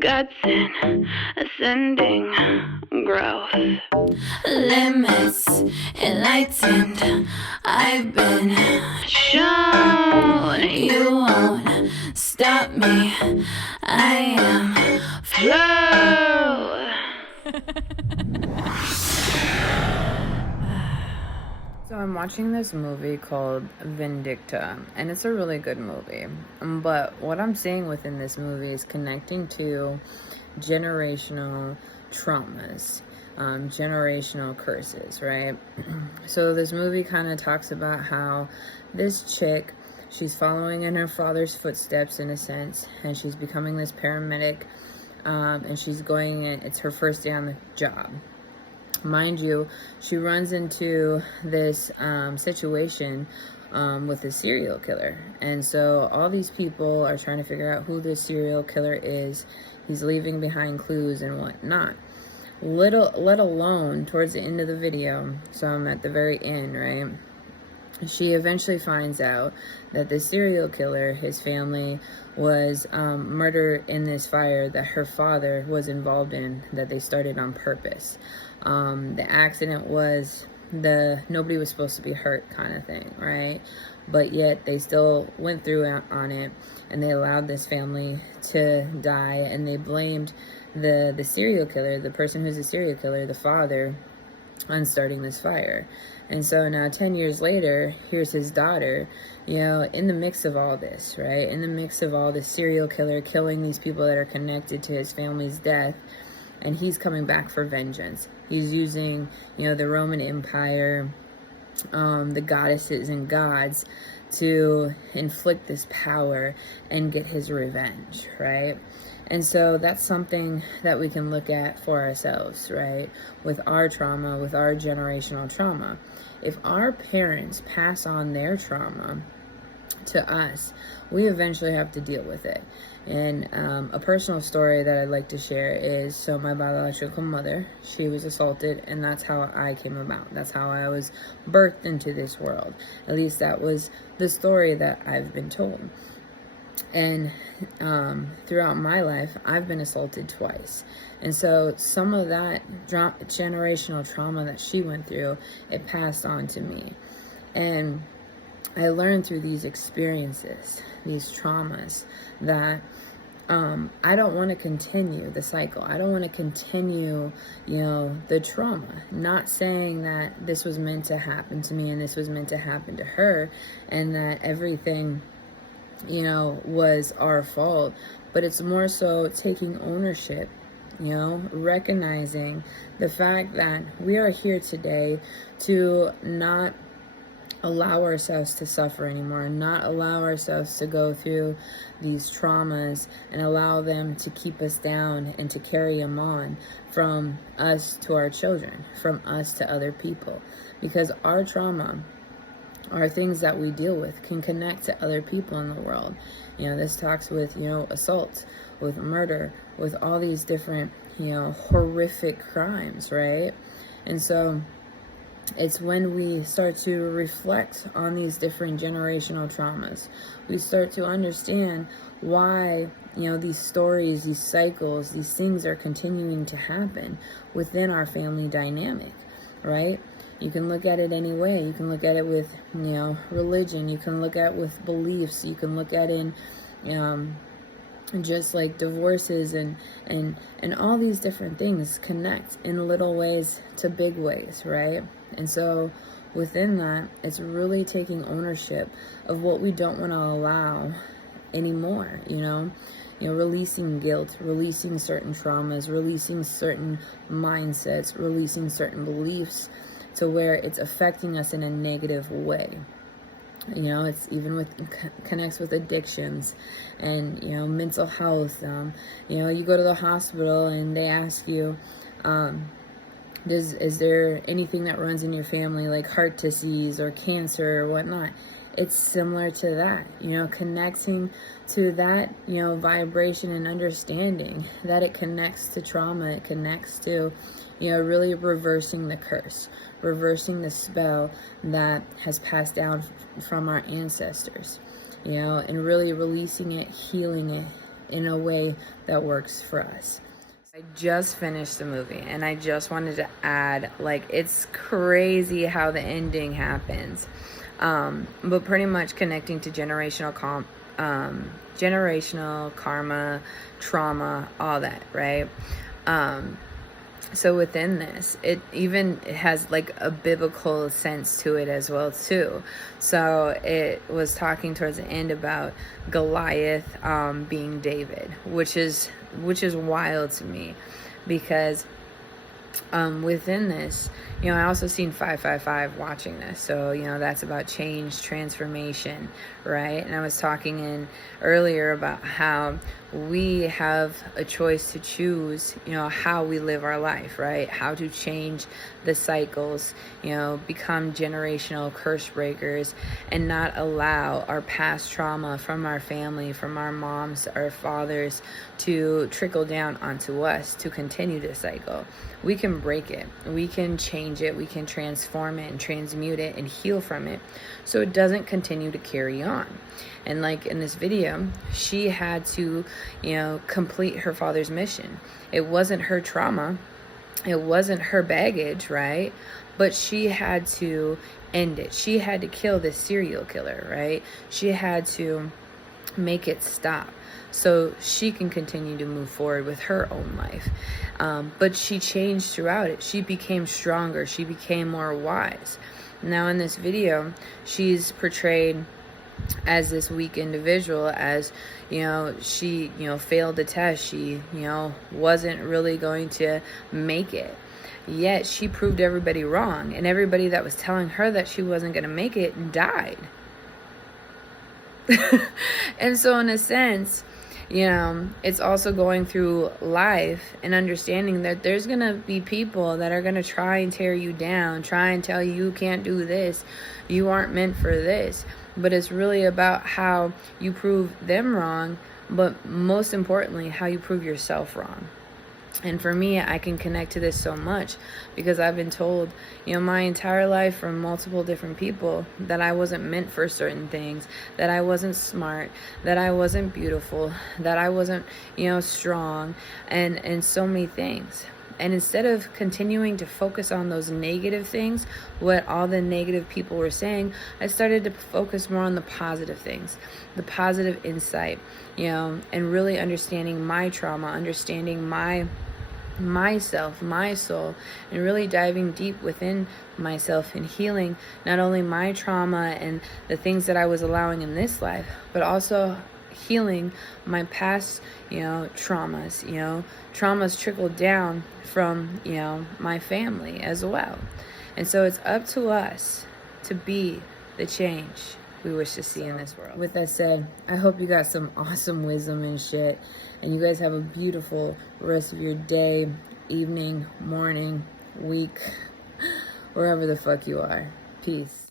guts in ascending growth. Limits enlightened, I've been Shown you won't stop me. I am flow. So I'm watching this movie called Vindicta, and it's a really good movie. But what I'm seeing within this movie is connecting to generational traumas, generational curses, right? So this movie kind of talks about how this chick, she's following in her father's footsteps in a sense, and she's becoming this paramedic, and she's going, it's her first day on the job. Mind you, she runs into this situation with a serial killer. And so all these people are trying to figure out who this serial killer is. He's leaving behind clues and whatnot. Let alone towards the end of the video, so I'm at the very end, right? She eventually finds out that the serial killer, his family, was murdered in this fire that her father was involved in, that they started on purpose. The accident was nobody was supposed to be hurt kind of thing, right? But yet they still went through on it, and they allowed this family to die, and they blamed the serial killer, the person who's a serial killer, the father, on starting this fire. And so now 10 years later, here's his daughter, in the mix of all this, right? In the mix of all this serial killer killing these people that are connected to his family's death, and he's coming back for vengeance. He's using, the Roman Empire, the goddesses and gods to inflict this power and get his revenge, right? And so that's something that we can look at for ourselves, right? With our trauma, with our generational trauma. If our parents pass on their trauma to us, we eventually have to deal with it. And a personal story that I'd like to share is, so my biological mother, she was assaulted, and that's how I came about. That's how I was birthed into this world. At least that was the story that I've been told. And throughout my life, I've been assaulted twice. And so some of that generational trauma that she went through, it passed on to me. And I learned through these experiences, these traumas, that I don't want to continue the cycle. I don't want to continue, the trauma. Not saying that this was meant to happen to me and this was meant to happen to her, and that everything was our fault, but it's more so taking ownership, recognizing the fact that we are here today to not allow ourselves to suffer anymore, not allow ourselves to go through these traumas and allow them to keep us down and to carry them on from us to our children, from us to other people, because our trauma, are things that we deal with, can connect to other people in the world. This talks with, assault, with murder, with all these different, horrific crimes, right? And so it's when we start to reflect on these different generational traumas, we start to understand why, these stories, these cycles, these things are continuing to happen within our family dynamic, right? You can look at it any way. You can look at it with, religion. You can look at it with beliefs. You can look at it in just like divorces and all these different things connect in little ways to big ways, right? And so within that, it's really taking ownership of what we don't want to allow anymore, releasing guilt, releasing certain traumas, releasing certain mindsets, releasing certain beliefs, to where it's affecting us in a negative way. It's even connects with addictions and, mental health. You go to the hospital and they ask you, is there anything that runs in your family, like heart disease or cancer or whatnot? It's similar to that, connecting to that, vibration and understanding that it connects to trauma. It connects to, really reversing the curse, reversing the spell that has passed down from our ancestors, and really releasing it, healing it, in a way that works for us. I just finished the movie, and I just wanted to add, like, it's crazy how the ending happens, but pretty much connecting to generational karma, trauma, all that, right? So within this, it has like a biblical sense to it as well too. So it was talking towards the end about Goliath being David, which is wild to me, because within this, I also seen 555 watching this. So, that's about change, transformation, right? And I was talking earlier about how we have a choice to choose, how we live our life, right? How to change the cycles, become generational curse breakers, and not allow our past trauma from our family, from our moms, our fathers, to trickle down onto us to continue this cycle. We can break it, we can change it, we can transform it and transmute it and heal from it so it doesn't continue to carry on. And like in this video, she had to, complete her father's mission. It wasn't her trauma, it wasn't her baggage, right? But she had to end it. She had to kill this serial killer, right? She had to make it stop so she can continue to move forward with her own life. But she changed throughout it. She became stronger. She became more wise. Now in this video, she's portrayed as this weak individual, as she failed the test. She wasn't really going to make it. Yet she proved everybody wrong, and everybody that was telling her that she wasn't going to make it died. And so in a sense, it's also going through life and understanding that there's going to be people that are going to try and tear you down, try and tell you can't do this, you aren't meant for this. But it's really about how you prove them wrong, but most importantly, how you prove yourself wrong. And for me, I can connect to this so much because I've been told, my entire life from multiple different people that I wasn't meant for certain things, that I wasn't smart, that I wasn't beautiful, that I wasn't, strong, and so many things. And instead of continuing to focus on those negative things, what all the negative people were saying, I started to focus more on the positive things, the positive insight, and really understanding my trauma, understanding myself, my soul, and really diving deep within myself and healing not only my trauma and the things that I was allowing in this life, but also healing my past, traumas. Traumas trickled down from, my family as well. And so it's up to us to be the change we wish to see in this world. With that said, I hope you got some awesome wisdom and shit, and you guys have a beautiful rest of your day, evening, morning, week, wherever the fuck you are. Peace.